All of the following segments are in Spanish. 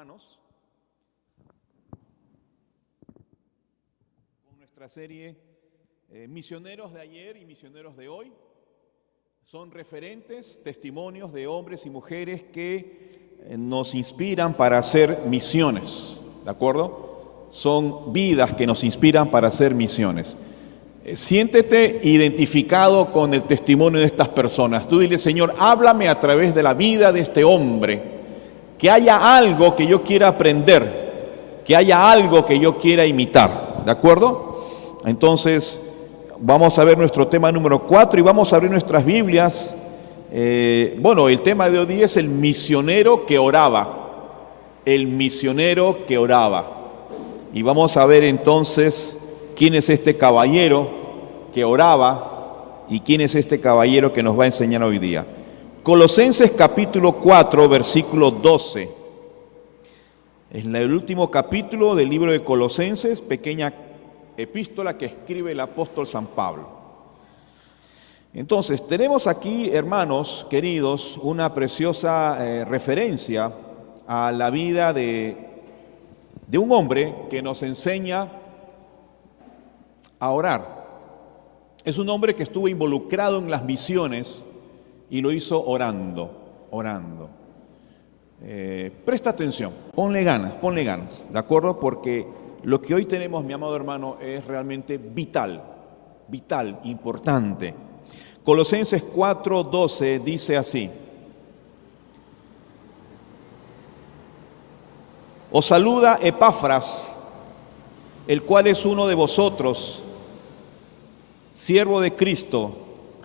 Hermanos, con nuestra serie Misioneros de ayer y Misioneros de hoy. Son referentes, testimonios de hombres y mujeres que nos inspiran para hacer misiones, ¿de acuerdo? Son vidas que nos inspiran para hacer misiones. Siéntete identificado con el testimonio de estas personas. Tú dile: Señor, háblame a través de la vida de este hombre. Que haya algo que yo quiera aprender, que haya algo que yo quiera imitar, ¿de acuerdo? Entonces, vamos a ver nuestro tema número 4 y vamos a abrir nuestras Biblias. El tema de hoy es el misionero que oraba, el misionero que oraba. Y vamos a ver entonces quién es este caballero que oraba y quién es este caballero que nos va a enseñar hoy día. Colosenses capítulo 4, versículo 12. Es el último capítulo del libro de Colosenses, pequeña epístola que escribe el apóstol San Pablo. Entonces, tenemos aquí, hermanos queridos, una preciosa referencia a la vida de un hombre que nos enseña a orar. Es un hombre que estuvo involucrado en las misiones y lo hizo orando. Presta atención, ponle ganas, ¿de acuerdo? Porque lo que hoy tenemos, mi amado hermano, es realmente vital, importante. Colosenses 4:12 dice así: os saluda Epafras, el cual es uno de vosotros, siervo de Cristo,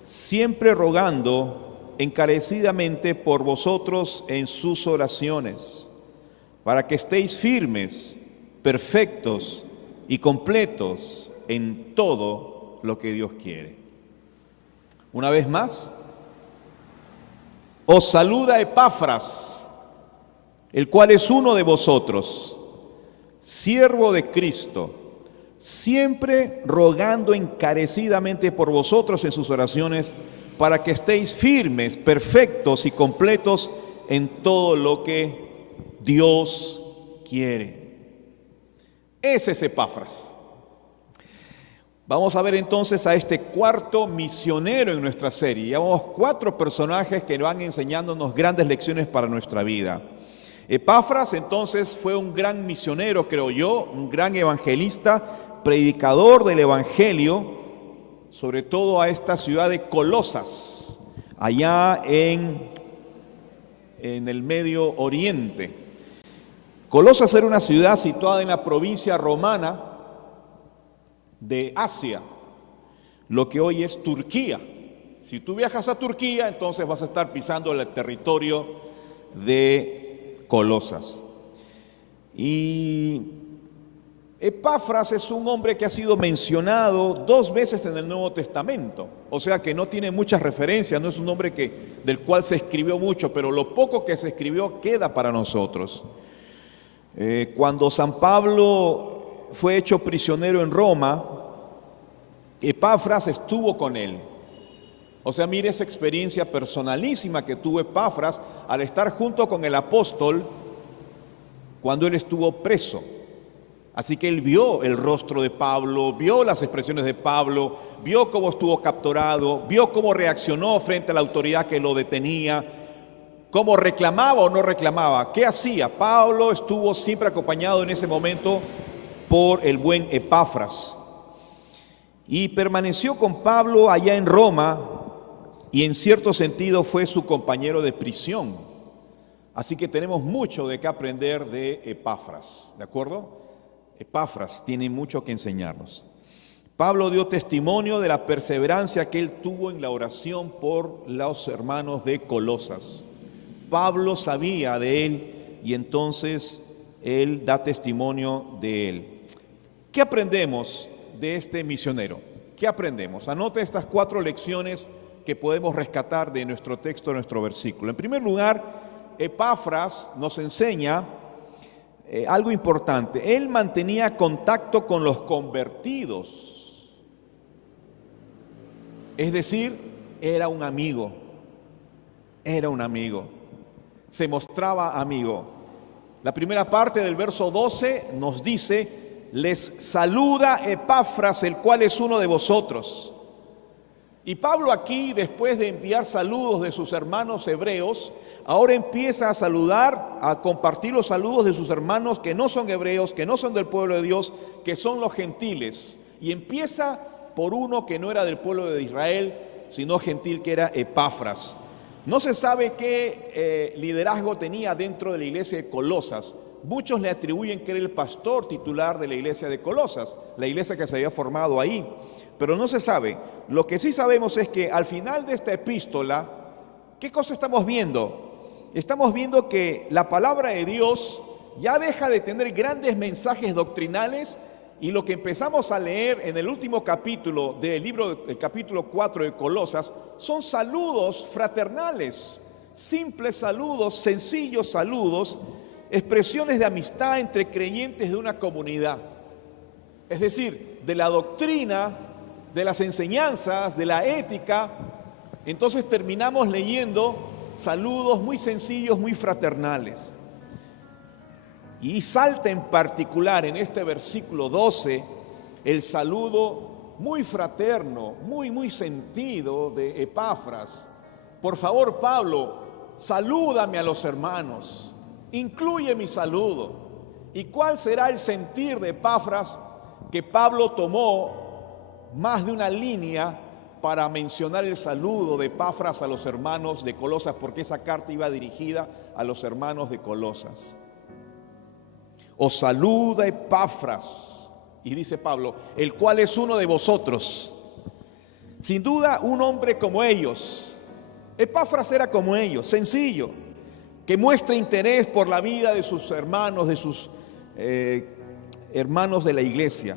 siempre rogando encarecidamente por vosotros en sus oraciones, para que estéis firmes, perfectos y completos en todo lo que Dios quiere. Una vez más, os saluda Epafras, el cual es uno de vosotros, siervo de Cristo, siempre rogando encarecidamente por vosotros en sus oraciones, para que estéis firmes, perfectos y completos en todo lo que Dios quiere. Ese es Epafras. Vamos a ver entonces a este cuarto misionero en nuestra serie. Llevamos 4 personajes que van enseñándonos grandes lecciones para nuestra vida. Epafras entonces fue un gran misionero, creo yo, un gran evangelista, predicador del evangelio, sobre todo a esta ciudad de Colosas, allá en el Medio Oriente. Colosas era una ciudad situada en la provincia romana de Asia, lo que hoy es Turquía. Si tú viajas a Turquía, entonces vas a estar pisando el territorio de Colosas. Y Epafras es un hombre que ha sido mencionado 2 veces en el Nuevo Testamento, o sea que no tiene muchas referencias, no es un hombre del cual se escribió mucho, pero lo poco que se escribió queda para nosotros. Cuando San Pablo fue hecho prisionero en Roma, Epafras estuvo con él. O sea, mire esa experiencia personalísima que tuvo Epafras al estar junto con el apóstol cuando él estuvo preso. Así que él vio el rostro de Pablo, vio las expresiones de Pablo, vio cómo estuvo capturado, vio cómo reaccionó frente a la autoridad que lo detenía, cómo reclamaba o no reclamaba, qué hacía. Pablo estuvo siempre acompañado en ese momento por el buen Epafras y permaneció con Pablo allá en Roma y en cierto sentido fue su compañero de prisión. Así que tenemos mucho de qué aprender de Epafras, ¿de acuerdo? Epafras tiene mucho que enseñarnos. Pablo dio testimonio de la perseverancia que él tuvo en la oración por los hermanos de Colosas. Pablo sabía de él y entonces él da testimonio de él. ¿Qué aprendemos de este misionero? ¿Qué aprendemos? Anote estas 4 lecciones que podemos rescatar de nuestro texto, de nuestro versículo. En primer lugar, Epafras nos enseña algo importante. Él mantenía contacto con los convertidos. Es decir, era un amigo. Se mostraba amigo. La primera parte del verso 12 nos dice: les saluda Epafras, el cual es uno de vosotros. Y Pablo aquí, después de enviar saludos de sus hermanos hebreos, ahora empieza a saludar, a compartir los saludos de sus hermanos que no son hebreos, que no son del pueblo de Dios, que son los gentiles. Y empieza por uno que no era del pueblo de Israel, sino gentil, que era Epafras. No se sabe qué liderazgo tenía dentro de la iglesia de Colosas. Muchos le atribuyen que era el pastor titular de la iglesia de Colosas, la iglesia que se había formado ahí, pero no se sabe. Lo que sí sabemos es que al final de esta epístola, ¿qué cosa estamos viendo? Estamos viendo que la palabra de Dios ya deja de tener grandes mensajes doctrinales, y lo que empezamos a leer en el último capítulo del libro, el capítulo 4 de Colosas, son saludos fraternales, simples saludos, sencillos saludos, expresiones de amistad entre creyentes de una comunidad. Es decir, de la doctrina, de las enseñanzas, de la ética. Entonces terminamos leyendo saludos muy sencillos, muy fraternales. Y salta en particular en este versículo 12 el saludo muy fraterno, muy sentido de Epafras. Por favor, Pablo, salúdame a los hermanos, incluye mi saludo. ¿Y cuál será el sentir de Epafras? Que Pablo tomó más de una línea para mencionar el saludo de Epafras a los hermanos de Colosas, porque esa carta iba dirigida a los hermanos de Colosas. Os saluda Epafras, y dice Pablo, el cual es uno de vosotros. Sin duda, un hombre como ellos. Epafras era como ellos, sencillo, que muestra interés por la vida de sus hermanos, de sus hermanos de la iglesia.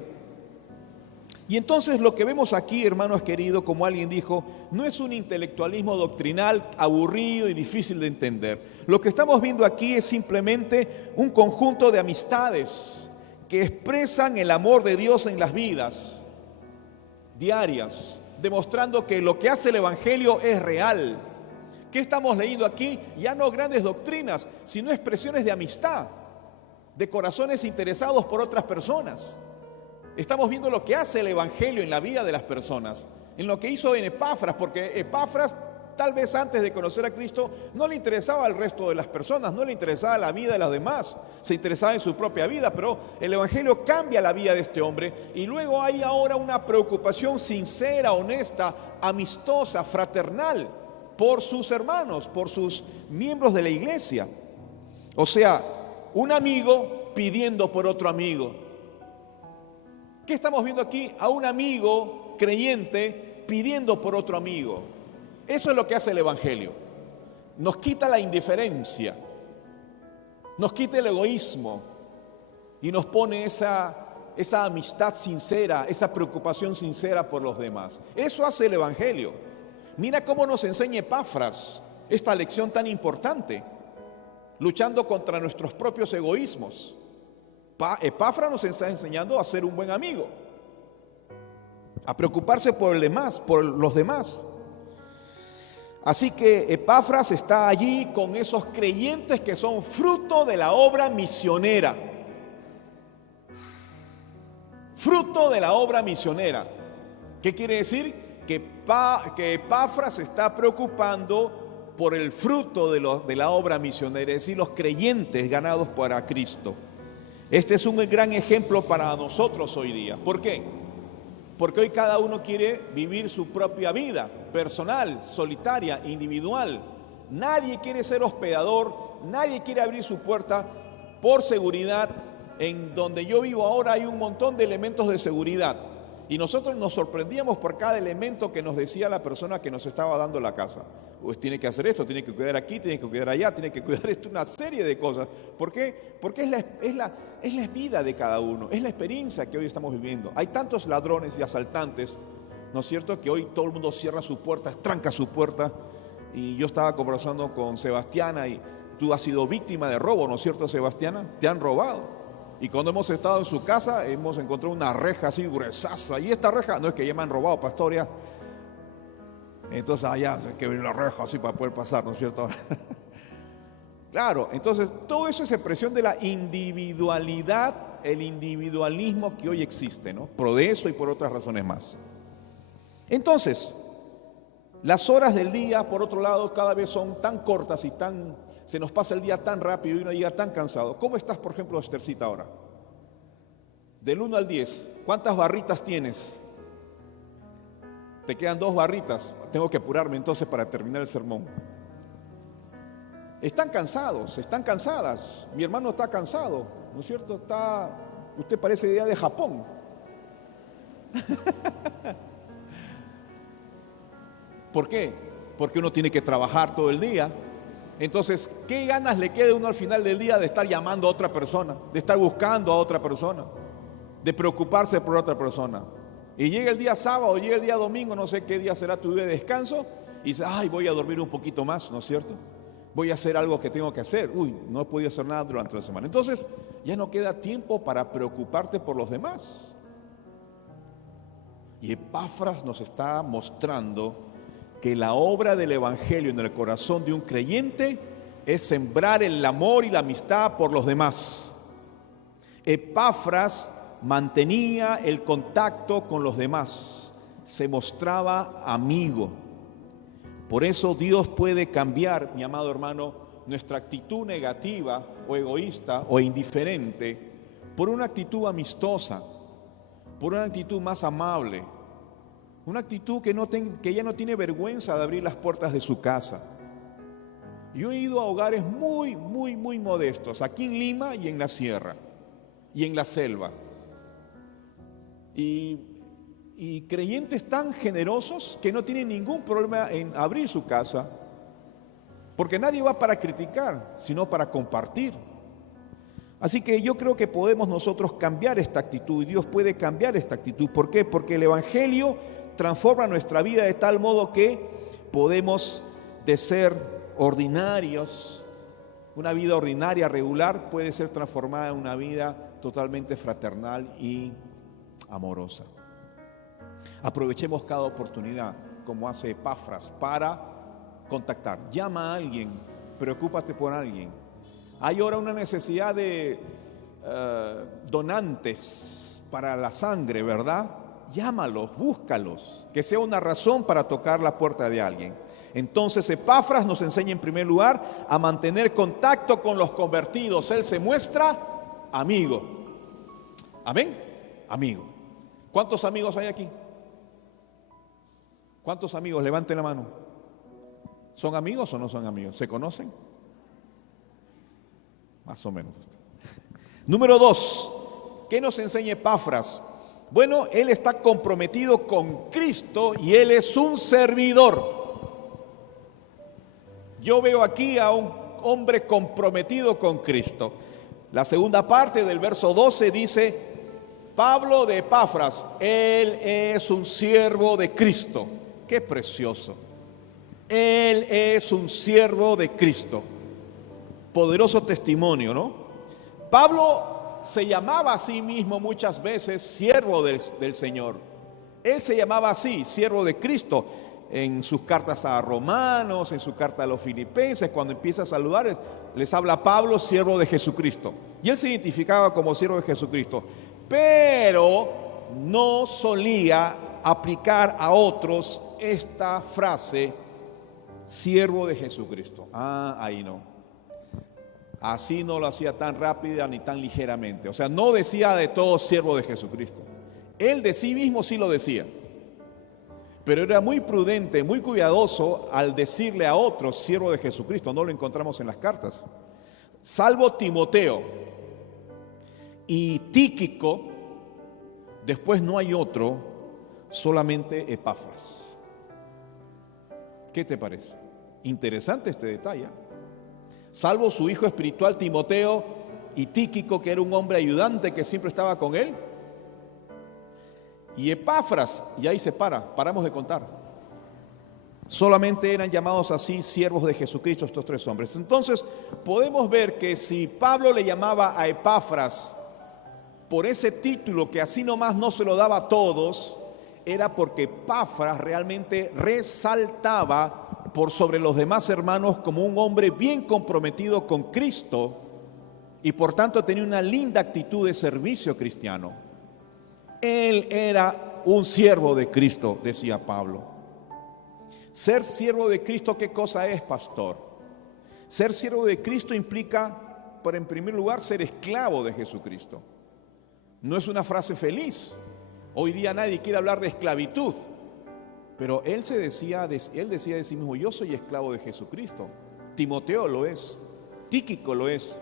Y entonces lo que vemos aquí, hermanos queridos, como alguien dijo, no es un intelectualismo doctrinal aburrido y difícil de entender. Lo que estamos viendo aquí es simplemente un conjunto de amistades que expresan el amor de Dios en las vidas diarias, demostrando que lo que hace el Evangelio es real. ¿Qué estamos leyendo aquí? Ya no grandes doctrinas, sino expresiones de amistad, de corazones interesados por otras personas. Estamos viendo lo que hace el Evangelio en la vida de las personas, en lo que hizo en Epafras, porque Epafras, tal vez antes de conocer a Cristo, no le interesaba al resto de las personas, no le interesaba la vida de los demás, se interesaba en su propia vida, pero el Evangelio cambia la vida de este hombre, y luego hay ahora una preocupación sincera, honesta, amistosa, fraternal, por sus hermanos, por sus miembros de la iglesia. O sea, un amigo pidiendo por otro amigo. ¿Qué estamos viendo aquí? A un amigo creyente pidiendo por otro amigo. Eso es lo que hace el Evangelio. Nos quita la indiferencia, nos quita el egoísmo y nos pone esa amistad sincera, esa preocupación sincera por los demás. Eso hace el Evangelio. Mira cómo nos enseña Epafras esta lección tan importante, luchando contra nuestros propios egoísmos. Epafras nos está enseñando a ser un buen amigo, a preocuparse por el demás, por los demás. Así que Epafras está allí con esos creyentes que son fruto de la obra misionera. Fruto de la obra misionera. ¿Qué quiere decir? Que Epafras se está preocupando por el fruto de la obra misionera, es decir, los creyentes ganados para Cristo. Este es un gran ejemplo para nosotros hoy día. ¿Por qué? Porque hoy cada uno quiere vivir su propia vida personal, solitaria, individual. Nadie quiere ser hospedador, nadie quiere abrir su puerta por seguridad. En donde yo vivo ahora hay un montón de elementos de seguridad. Y nosotros nos sorprendíamos por cada elemento que nos decía la persona que nos estaba dando la casa. Pues tiene que hacer esto, tiene que cuidar aquí, tiene que cuidar allá, tiene que cuidar esto, una serie de cosas. ¿Por qué? Porque es la vida de cada uno, es la experiencia que hoy estamos viviendo. Hay tantos ladrones y asaltantes, ¿no es cierto?, que hoy todo el mundo cierra su puerta, tranca su puerta. Y yo estaba conversando con Sebastiana y tú has sido víctima de robo, ¿no es cierto, Sebastiana? Te han robado. Y cuando hemos estado en su casa, hemos encontrado una reja así gruesaza. Y esta reja, no es que ya me han robado, pastoria. Entonces allá hay que abrir la reja así para poder pasar, ¿no es cierto? Claro, entonces todo eso es expresión de la individualidad, el individualismo que hoy existe, ¿no? Por eso y por otras razones más. Entonces, las horas del día, por otro lado, cada vez son tan cortas y se nos pasa el día tan rápido y uno llega tan cansado. ¿Cómo estás, por ejemplo, Esthercita, ahora? Del 1 al 10, ¿cuántas barritas tienes? Te quedan 2 barritas. Tengo que apurarme entonces para terminar el sermón. Están cansados, están cansadas. Mi hermano está cansado, ¿no es cierto? Usted parece idea de Japón. ¿Por qué? Porque uno tiene que trabajar todo el día. Entonces, ¿qué ganas le queda a uno al final del día de estar llamando a otra persona, de estar buscando a otra persona, de preocuparse por otra persona? Y llega el día sábado, llega el día domingo, no sé qué día será tu día de descanso, y dice, ay, voy a dormir un poquito más, ¿no es cierto? Voy a hacer algo que tengo que hacer. Uy, no he podido hacer nada durante la semana. Entonces, ya no queda tiempo para preocuparte por los demás. Y Epafras nos está mostrando que la obra del Evangelio en el corazón de un creyente es sembrar el amor y la amistad por los demás. Epafras mantenía el contacto con los demás, se mostraba amigo. Por eso Dios puede cambiar, mi amado hermano, nuestra actitud negativa o egoísta o indiferente por una actitud amistosa, por una actitud más amable, una actitud que ya no tiene vergüenza de abrir las puertas de su casa. Yo he ido a hogares muy modestos, aquí en Lima y en la sierra y en la selva. Y creyentes tan generosos que no tienen ningún problema en abrir su casa, porque nadie va para criticar, sino para compartir. Así que yo creo que podemos nosotros cambiar esta actitud, y Dios puede cambiar esta actitud. ¿Por qué? Porque el Evangelio transforma nuestra vida de tal modo que podemos, de ser ordinarios, una vida ordinaria, regular, puede ser transformada en una vida totalmente fraternal y amorosa. Aprovechemos cada oportunidad, como hace Epafras, para contactar. Llama a alguien, preocúpate por alguien. Hay ahora una necesidad de donantes para la sangre, ¿verdad? Llámalos, búscalos, que sea una razón para tocar la puerta de alguien. Entonces Epafras nos enseña en primer lugar a mantener contacto con los convertidos. Él se muestra amigo. ¿Amén? Amigo. ¿Cuántos amigos hay aquí? ¿Cuántos amigos? Levanten la mano. ¿Son amigos o no son amigos? ¿Se conocen? Más o menos. Número 2. ¿Qué nos enseña Epafras? Bueno, él está comprometido con Cristo y él es un servidor. Yo veo aquí a un hombre comprometido con Cristo. La segunda parte del verso 12 dice, Pablo de Epafras, él es un siervo de Cristo. ¡Qué precioso! Él es un siervo de Cristo. Poderoso testimonio, ¿no? Pablo se llamaba a sí mismo muchas veces siervo del Señor. Él se llamaba así, siervo de Cristo. En sus cartas a Romanos, en su carta a los Filipenses, cuando empieza a saludar, les habla Pablo, siervo de Jesucristo. Y él se identificaba como siervo de Jesucristo. Pero no solía aplicar a otros esta frase, siervo de Jesucristo. Ahí no. Así no lo hacía tan rápida ni tan ligeramente. O sea, no decía de todo siervo de Jesucristo. Él de sí mismo sí lo decía. Pero era muy prudente, muy cuidadoso al decirle a otros siervo de Jesucristo. No lo encontramos en las cartas. Salvo Timoteo y Tíquico, después no hay otro, solamente Epafras. ¿Qué te parece? Interesante este detalle. Salvo su hijo espiritual Timoteo y Tíquico, que era un hombre ayudante que siempre estaba con él. Y Epafras, y ahí paramos de contar. Solamente eran llamados así siervos de Jesucristo estos 3 hombres. Entonces podemos ver que si Pablo le llamaba a Epafras por ese título que así nomás no se lo daba a todos, era porque Epafras realmente resaltaba por sobre los demás hermanos como un hombre bien comprometido con Cristo y por tanto tenía una linda actitud de servicio cristiano. Él era un siervo de Cristo, decía Pablo. Ser siervo de Cristo, ¿qué cosa es, pastor? Ser siervo de Cristo implica, en primer lugar, ser esclavo de Jesucristo. No es una frase feliz. Hoy día nadie quiere hablar de esclavitud, pero él decía de sí mismo: yo soy esclavo de Jesucristo. Timoteo lo es, Tíquico lo es,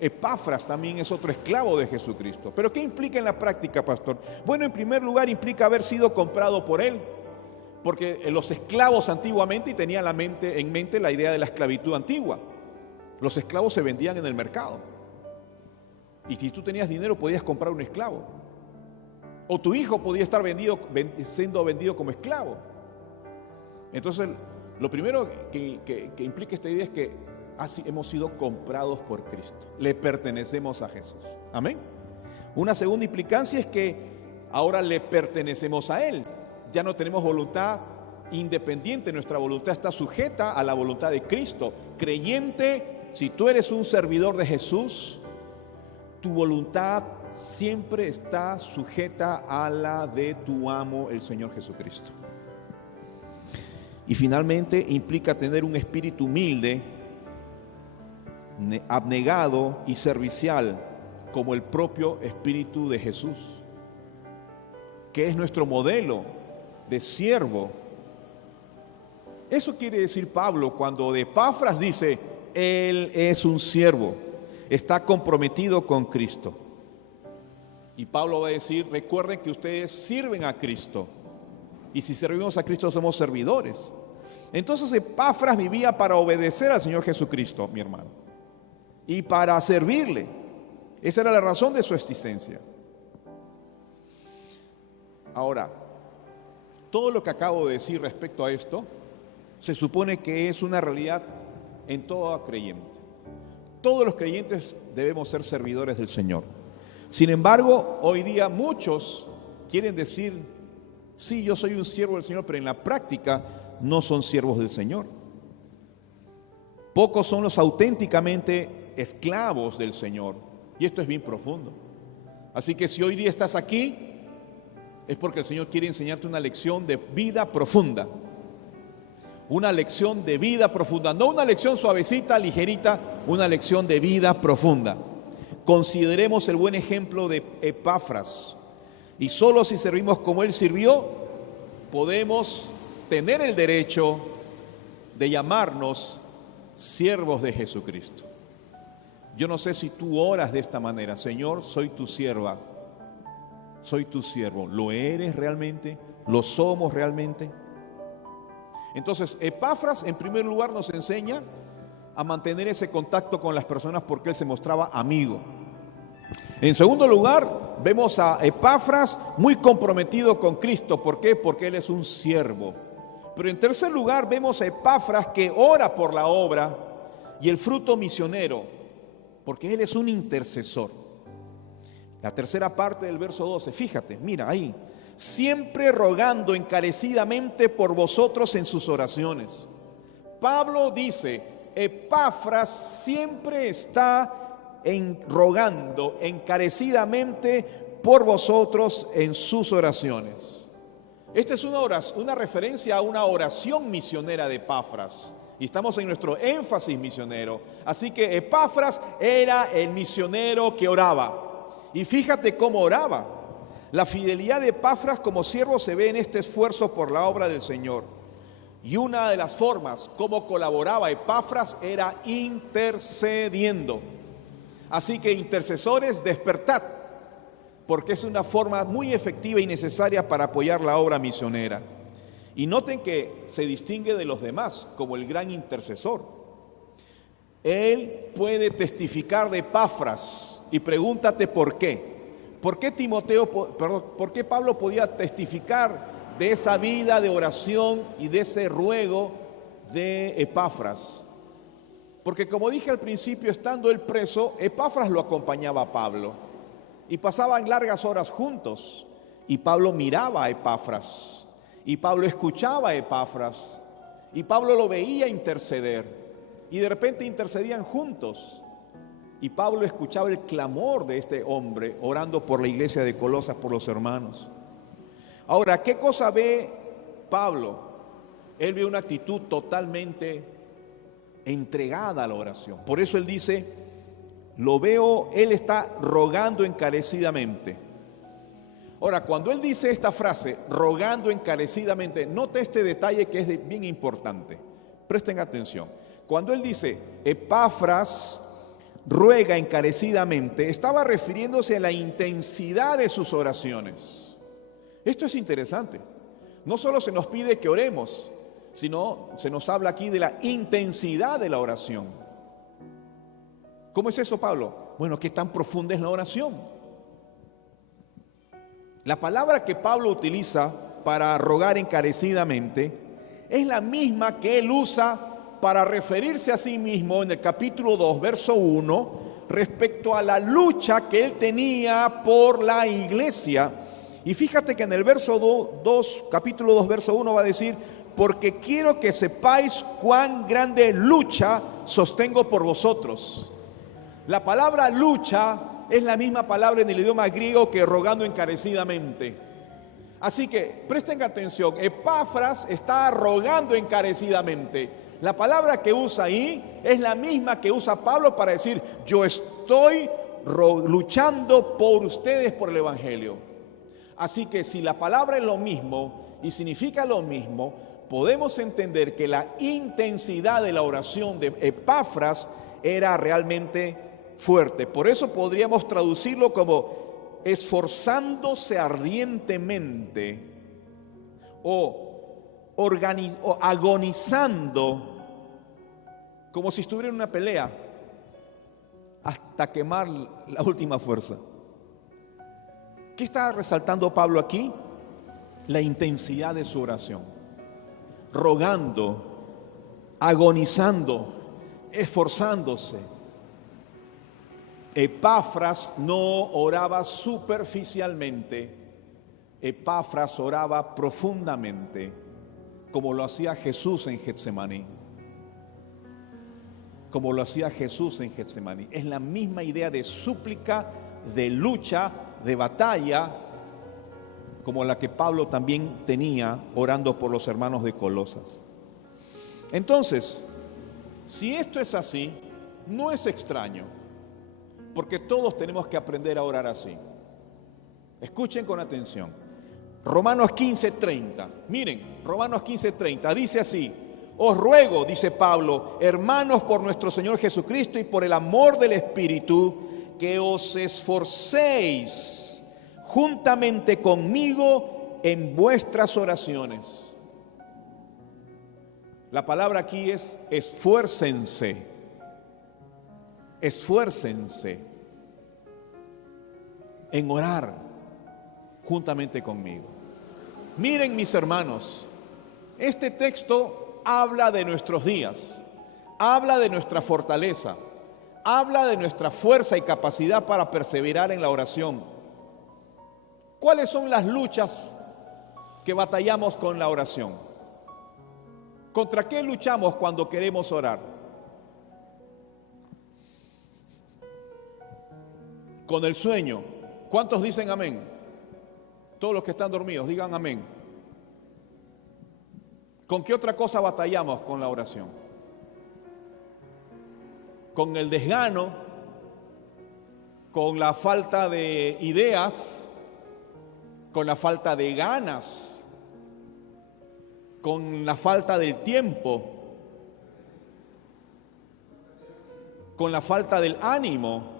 Epafras también es otro esclavo de Jesucristo. ¿Pero qué implica en la práctica, pastor? Bueno, en primer lugar implica haber sido comprado por él, porque los esclavos antiguamente, y tenían en mente la idea de la esclavitud antigua, los esclavos se vendían en el mercado, y si tú tenías dinero podías comprar un esclavo, o tu hijo podía estar siendo vendido como esclavo. Entonces, lo primero que implica esta idea es que hemos sido comprados por Cristo, le pertenecemos a Jesús. Amén. Una segunda implicancia es que ahora le pertenecemos a Él. Ya no tenemos voluntad independiente, nuestra voluntad está sujeta a la voluntad de Cristo. Creyente, si tú eres un servidor de Jesús, tu voluntad siempre está sujeta a la de tu amo, el Señor Jesucristo. Y finalmente implica tener un espíritu humilde, abnegado y servicial, como el propio Espíritu de Jesús, que es nuestro modelo de siervo. Eso quiere decir Pablo cuando de Epafras dice: él es un siervo, está comprometido con Cristo. Y Pablo va a decir: recuerden que ustedes sirven a Cristo, y si servimos a Cristo somos servidores. Entonces Epafras vivía para obedecer al Señor Jesucristo, mi hermano, y para servirle. Esa era la razón de su existencia. Ahora, todo lo que acabo de decir respecto a esto se supone que es una realidad en todo creyente. Todos los creyentes debemos ser servidores del Señor. Sin embargo, hoy día muchos quieren decir: sí, yo soy un siervo del Señor, pero en la práctica no son siervos del Señor. Pocos son los auténticamente esclavos del Señor, y esto es bien profundo. Así que si hoy día estás aquí, es porque el Señor quiere enseñarte una lección de vida profunda. Una lección de vida profunda, no una lección suavecita, ligerita, una lección de vida profunda. Consideremos el buen ejemplo de Epafras, y solo si servimos como él sirvió, podemos tener el derecho de llamarnos siervos de Jesucristo. Yo no sé si tú oras de esta manera: Señor, soy tu sierva, soy tu siervo. ¿Lo eres realmente? ¿Lo somos realmente? Entonces, Epafras en primer lugar nos enseña a mantener ese contacto con las personas porque él se mostraba amigo. En segundo lugar, vemos a Epafras muy comprometido con Cristo. ¿Por qué? Porque él es un siervo. Pero en tercer lugar, vemos a Epafras que ora por la obra y el fruto misionero, porque él es un intercesor. La tercera parte del verso 12, fíjate, mira ahí: siempre rogando encarecidamente por vosotros en sus oraciones. Pablo dice: Epafras siempre está rogando encarecidamente por vosotros en sus oraciones. Esta es una referencia a una oración misionera de Epafras, y estamos en nuestro énfasis misionero. Así que Epafras era el misionero que oraba. Y fíjate cómo oraba. La fidelidad de Epafras como siervo se ve en este esfuerzo por la obra del Señor. Y una de las formas como colaboraba Epafras era intercediendo. Así que, intercesores, despertad, porque es una forma muy efectiva y necesaria para apoyar la obra misionera. Y noten que se distingue de los demás como el gran intercesor. Él puede testificar de Epafras, y pregúntate por qué. ¿Por qué Pablo podía testificar de esa vida de oración y de ese ruego de Epafras? Porque, como dije al principio, estando él preso, Epafras lo acompañaba a Pablo y pasaban largas horas juntos, y Pablo miraba a Epafras y Pablo escuchaba a Epafras, Y Pablo lo veía interceder. Y de repente intercedían juntos. Y Pablo escuchaba el clamor de este hombre orando por la iglesia de Colosas, por los hermanos. Ahora, ¿qué cosa ve Pablo? Él ve una actitud totalmente entregada a la oración. Por eso él dice, lo veo, él está rogando encarecidamente. Ahora, cuando él dice esta frase, rogando encarecidamente, note este detalle que es bien importante. Presten atención. Cuando él dice, Epafras ruega encarecidamente, estaba refiriéndose a la intensidad de sus oraciones. Esto es interesante. No solo se nos pide que oremos, sino se nos habla aquí de la intensidad de la oración. ¿Cómo es eso, Pablo? Bueno, ¿qué tan profunda es la oración? La palabra que Pablo utiliza para rogar encarecidamente es la misma que él usa para referirse a sí mismo en el capítulo 2, verso 1, respecto a la lucha que él tenía por la iglesia. Y fíjate que en el verso 2, capítulo 2, verso 1 va a decir, porque quiero que sepáis cuán grande lucha sostengo por vosotros. La palabra lucha es la misma palabra en el idioma griego que rogando encarecidamente. Así que presten atención, Epafras está rogando encarecidamente. La palabra que usa ahí es la misma que usa Pablo para decir, yo estoy luchando por ustedes por el evangelio. Así que si la palabra es lo mismo y significa lo mismo, podemos entender que la intensidad de la oración de Epafras era realmente fuerte. Por eso podríamos traducirlo como esforzándose ardientemente o agonizando como si estuviera en una pelea hasta quemar la última fuerza. ¿Qué está resaltando Pablo aquí? La intensidad de su oración, rogando, agonizando, esforzándose. Epafras no oraba superficialmente, Epafras oraba profundamente, como lo hacía Jesús en Getsemaní. Como lo hacía Jesús en Getsemaní. Es la misma idea de súplica, de lucha, de batalla, como la que Pablo también tenía orando por los hermanos de Colosas. Entonces, si esto es así, no es extraño, porque todos tenemos que aprender a orar así. Escuchen con atención. Romanos 15:30. Miren, Romanos 15:30 dice así: os ruego, dice Pablo, hermanos, por nuestro Señor Jesucristo y por el amor del Espíritu, que os esforcéis juntamente conmigo en vuestras oraciones. La palabra aquí es esfuércense. Esfuércense en orar juntamente conmigo. Miren, mis hermanos, este texto habla de nuestros días, habla de nuestra fortaleza, habla de nuestra fuerza y capacidad para perseverar en la oración. ¿Cuáles son las luchas que batallamos con la oración? ¿Contra qué luchamos cuando queremos orar? Con el sueño. ¿Cuántos dicen amén? Todos los que están dormidos, digan amén. ¿Con qué otra cosa batallamos con la oración? Con el desgano, con la falta de ideas, con la falta de ganas, con la falta del tiempo, con la falta del ánimo.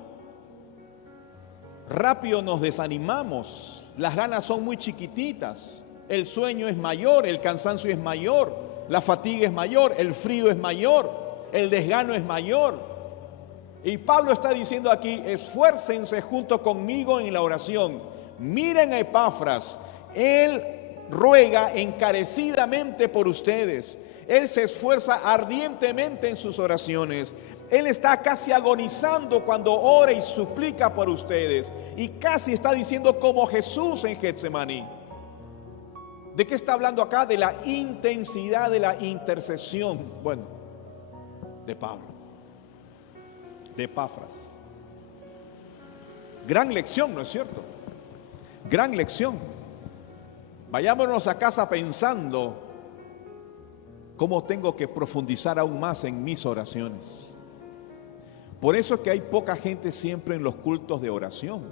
Rápido nos desanimamos, las ganas son muy chiquititas, el sueño es mayor, el cansancio es mayor, la fatiga es mayor, el frío es mayor, el desgano es mayor. Y Pablo está diciendo aquí: esfuércense junto conmigo en la oración. Miren a Epafras, él ruega encarecidamente por ustedes, él se esfuerza ardientemente en sus oraciones. Él está casi agonizando cuando ora y suplica por ustedes, y casi está diciendo como Jesús en Getsemaní. ¿De qué está hablando acá? De la intensidad de la intercesión. Bueno, de Pablo, de Epafras. Gran lección, ¿no es cierto? Gran lección. Vayámonos a casa pensando cómo tengo que profundizar aún más en mis oraciones. Por eso es que hay poca gente siempre en los cultos de oración.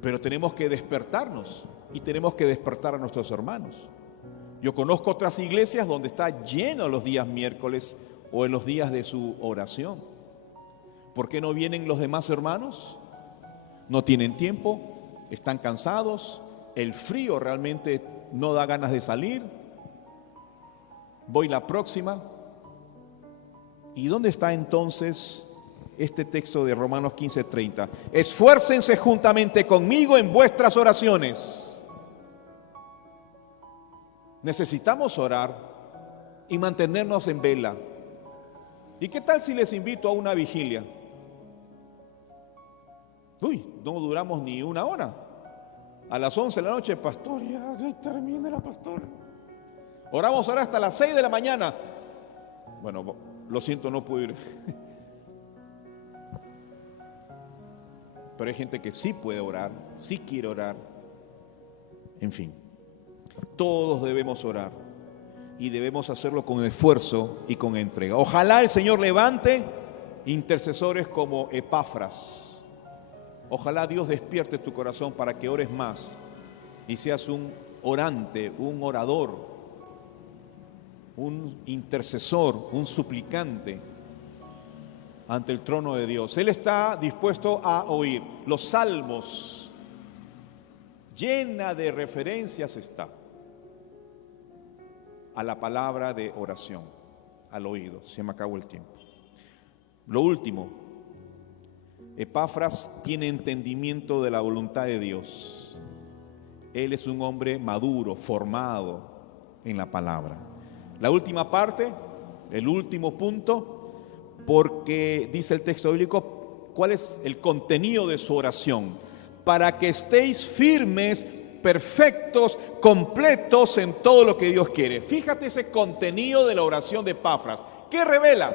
Pero tenemos que despertarnos y tenemos que despertar a nuestros hermanos. Yo conozco otras iglesias donde está lleno los días miércoles o en los días de su oración. ¿Por qué no vienen los demás hermanos? No tienen tiempo, están cansados, el frío realmente no da ganas de salir. Voy la próxima. ¿Y dónde está entonces este texto de Romanos 15:30? Esfuércense juntamente conmigo en vuestras oraciones. Necesitamos orar y mantenernos en vela. ¿Y qué tal si les invito a una vigilia? No duramos ni una hora. A las 11 de la noche, pastor, ya termina la pastora. Oramos ahora hasta las 6 de la mañana. Bueno, lo siento, no puedo ir. Pero hay gente que sí puede orar, sí quiere orar. En fin, todos debemos orar y debemos hacerlo con esfuerzo y con entrega. Ojalá el Señor levante intercesores como Epafras. Ojalá Dios despierte tu corazón para que ores más y seas un orante, un orador, un intercesor, un suplicante ante el trono de Dios. Él está dispuesto a oír. Los salmos, llena de referencias está a la palabra de oración, al oído. Se me acabó el tiempo. Lo último, Epafras tiene entendimiento de la voluntad de Dios. Él es un hombre maduro, formado en la palabra. La última parte, el último punto, porque dice el texto bíblico, ¿cuál es el contenido de su oración? Para que estéis firmes, perfectos, completos en todo lo que Dios quiere. Fíjate ese contenido de la oración de Epafras. ¿Qué revela?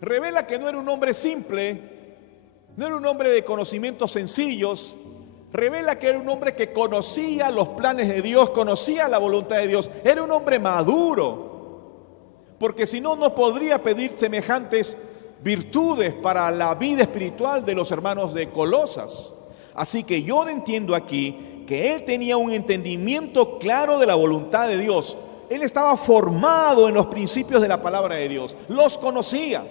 Revela que no era un hombre simple, no era un hombre de conocimientos sencillos. Revela que era un hombre que conocía los planes de Dios, conocía la voluntad de Dios. Era un hombre maduro, porque si no, no podría pedir semejantes virtudes para la vida espiritual de los hermanos de Colosas. Así que yo entiendo aquí que él tenía un entendimiento claro de la voluntad de Dios. Él estaba formado en los principios de la palabra de Dios, los conocía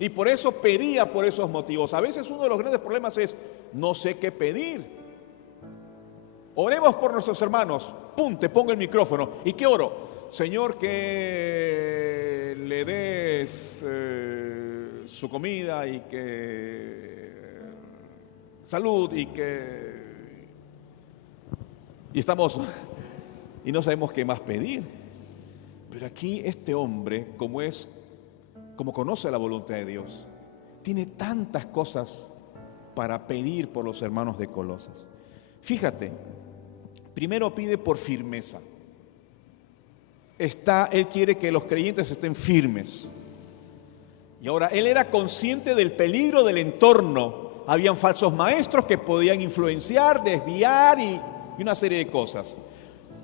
y por eso pedía por esos motivos. A veces uno de los grandes problemas es no sé qué pedir. Oremos por nuestros hermanos. Pum, te pongo el micrófono. ¿Y qué oro? Señor, que le des su comida y que salud y estamos y no sabemos qué más pedir. Pero aquí este hombre, como conoce la voluntad de Dios, tiene tantas cosas para pedir por los hermanos de Colosas. Fíjate, primero pide por firmeza. Él quiere que los creyentes estén firmes. Y ahora, él era consciente del peligro del entorno. Habían falsos maestros que podían influenciar, desviar y una serie de cosas.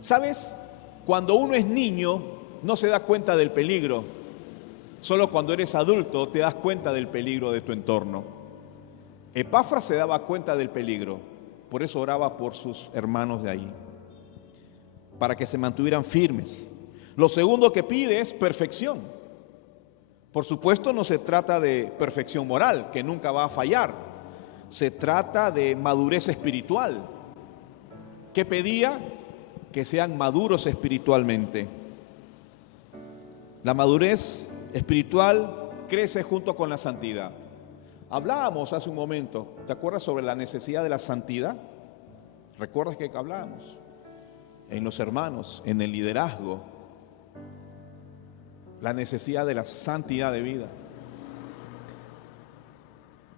¿Sabes? Cuando uno es niño, no se da cuenta del peligro. Solo cuando eres adulto te das cuenta del peligro de tu entorno. Epafras se daba cuenta del peligro. Por eso oraba por sus hermanos de ahí, para que se mantuvieran firmes. Lo segundo que pide es perfección. Por supuesto, no se trata de perfección moral, que nunca va a fallar. Se trata de madurez espiritual. ¿Qué pedía? Que sean maduros espiritualmente. La madurez espiritual crece junto con la santidad. Hablábamos hace un momento, ¿te acuerdas sobre la necesidad de la santidad? ¿Recuerdas que hablábamos? En los hermanos, en el liderazgo, la necesidad de la santidad de vida.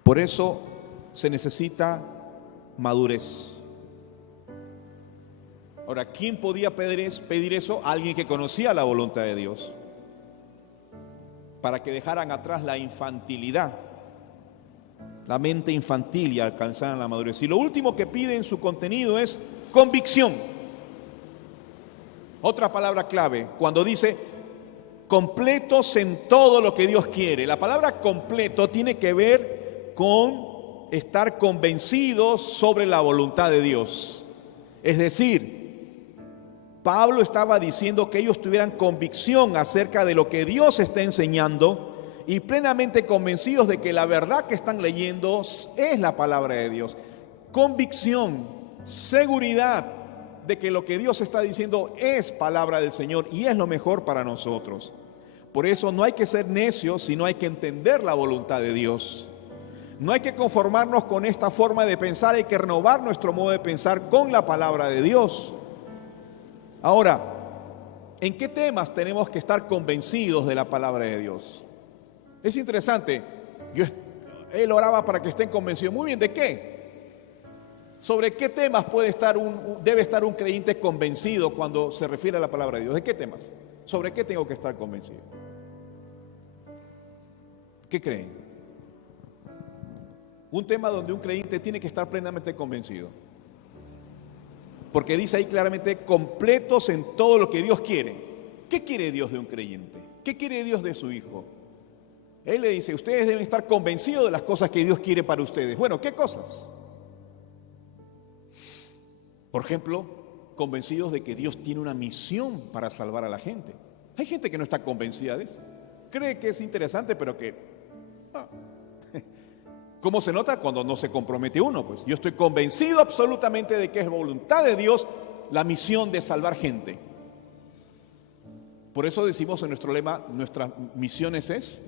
Por eso se necesita madurez. Ahora, ¿quién podía pedir eso? Alguien que conocía la voluntad de Dios, para que dejaran atrás la infantilidad, la mente infantil, y alcanzaran la madurez. Y lo último que pide en su contenido es convicción. Otra palabra clave, cuando dice completos en todo lo que Dios quiere. La palabra completo tiene que ver con estar convencidos sobre la voluntad de Dios. Es decir, Pablo estaba diciendo que ellos tuvieran convicción acerca de lo que Dios está enseñando y plenamente convencidos de que la verdad que están leyendo es la palabra de Dios. Convicción, seguridad de que lo que Dios está diciendo es palabra del Señor y es lo mejor para nosotros. Por eso no hay que ser necios, sino hay que entender la voluntad de Dios. No hay que conformarnos con esta forma de pensar, hay que renovar nuestro modo de pensar con la palabra de Dios. Ahora, ¿en qué temas tenemos que estar convencidos de la palabra de Dios? Es interesante, él oraba para que estén convencidos. Muy bien, ¿de qué? ¿Sobre qué temas debe estar un creyente convencido cuando se refiere a la palabra de Dios? ¿De qué temas? ¿Sobre qué tengo que estar convencido? ¿Qué creen? Un tema donde un creyente tiene que estar plenamente convencido. Porque dice ahí claramente, completos en todo lo que Dios quiere. ¿Qué quiere Dios de un creyente? ¿Qué quiere Dios de su hijo? Él le dice, ustedes deben estar convencidos de las cosas que Dios quiere para ustedes. Bueno, ¿qué cosas? Por ejemplo, convencidos de que Dios tiene una misión para salvar a la gente. Hay gente que no está convencida de eso. Cree que es interesante, pero que... ¿Cómo se nota? Cuando no se compromete uno. Pues yo estoy convencido absolutamente de que es voluntad de Dios la misión de salvar gente. Por eso decimos en nuestro lema, nuestras misiones es...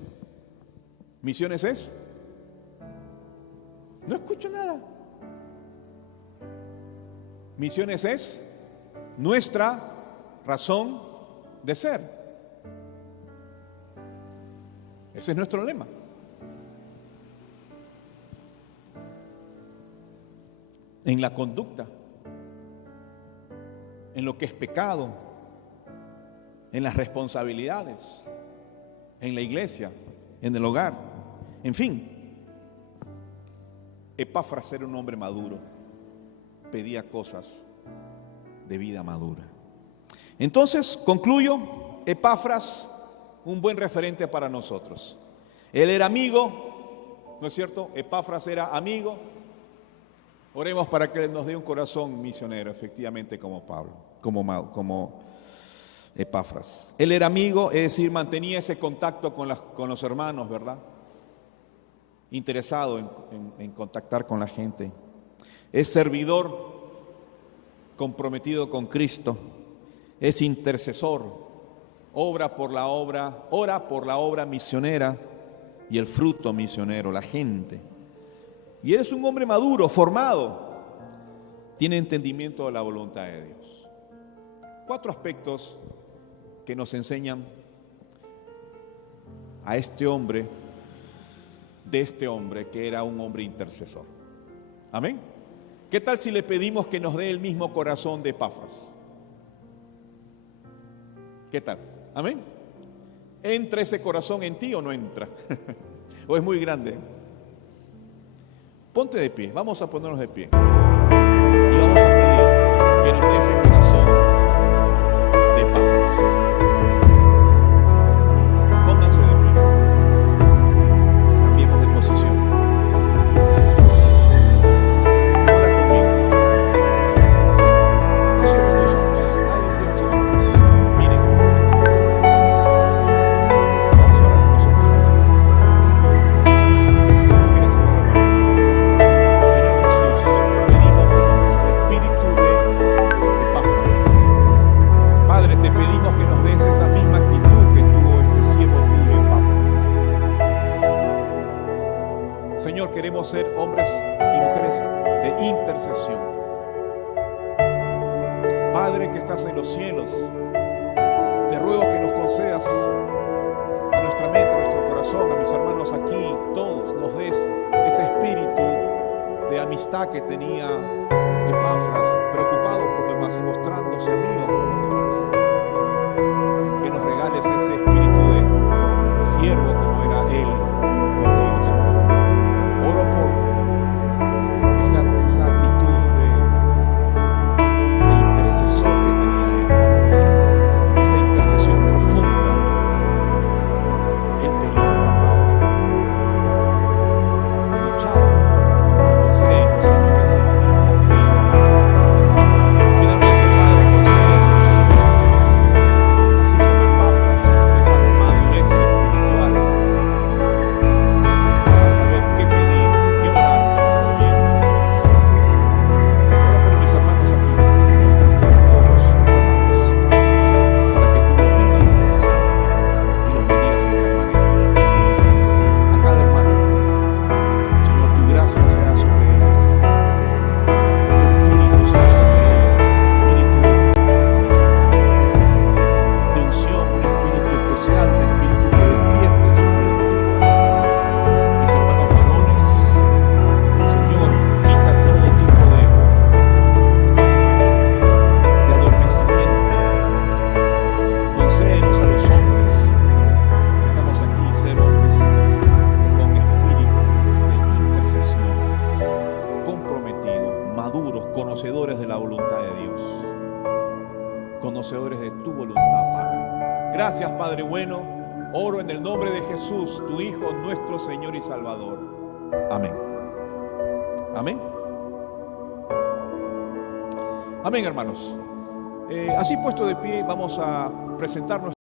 ¿Misiones es? No escucho nada. Misiones es nuestra razón de ser. Ese es nuestro lema. En la conducta, en lo que es pecado, en las responsabilidades, en la iglesia, en el hogar, en fin. Epafras era un hombre maduro, pedía cosas de vida madura. Entonces, concluyo, Epafras, un buen referente para nosotros. Él era amigo, ¿no es cierto? Epafras era amigo. Oremos para que Él nos dé un corazón misionero, efectivamente, como Pablo, como Epafras. Él era amigo, es decir, mantenía ese contacto con los hermanos, ¿verdad? Interesado en contactar con la gente. Es servidor, comprometido con Cristo. Es intercesor, ora por la obra misionera y el fruto misionero, la gente. Y eres un hombre maduro, formado, tiene entendimiento de la voluntad de Dios. 4 aspectos que nos enseñan a este hombre, de este hombre que era un hombre intercesor. Amén. ¿Qué tal si le pedimos que nos dé el mismo corazón de Epafras? ¿Qué tal? Amén. ¿Entra ese corazón en ti o no entra? ¿O es muy grande? Ponte de pie, vamos a ponernos de pie. Y vamos a pedir que nos dé ese corazón de Epafras. Pónganse de pie. Cambiemos de posición. Ora conmigo. No cierres tus ojos. Nadie cierra sus ojos. Miren. Vamos a orar con los ojos cerrados. ¿Quieres orar, hermano? Señor Jesús, te pedimos que nos des el espíritu de Epafras. Padre, te pedimos que nos des esa misma actitud que tuvo este siervo tuyo, Epafras. Señor, queremos ser hombres y mujeres de intercesión. Padre que estás en los cielos, te ruego que nos concedas a nuestra mente, a nuestro corazón, a mis hermanos aquí, todos, nos des ese espíritu de amistad que tenía Epafras, preocupado por los demás y mostrándose amigo con los demás. Que nos regales ese espíritu de siervo como era él contigo, Señor. Oro por esa actitud de intercesor que tenía él, esa intercesión profunda. Él peleaba, Padre, luchaba. Concédenos, Señor, ese espíritu. Finalmente, Padre, concédenos, así como Epafras, esa madurez espiritual para saber qué pedir, qué orar bien. Oro por mis hermanos aquí, Señor, todos mis hermanos, para que tú los bendigas y los bendigas de gran manera. A cada hermano, Señor, tu gracia sea sobre ellos, tu espíritu sea sobre ellos, espíritu de unción, un espíritu especial, un espíritu que despierte su vida. Mis hermanos varones, Señor, quita todo tipo de adormecimiento. Concédenos a los hombres que estamos aquí ser hombres con espíritu de intercesión, comprometidos, maduros, conocedores de la voluntad de Dios, conocedores de tu voluntad, Padre. Gracias, Padre bueno. Oro en el nombre de Jesús, tu Hijo, nuestro Señor y Salvador. Amén. Amén. Amén, hermanos. Así puesto de pie, vamos a presentarnos.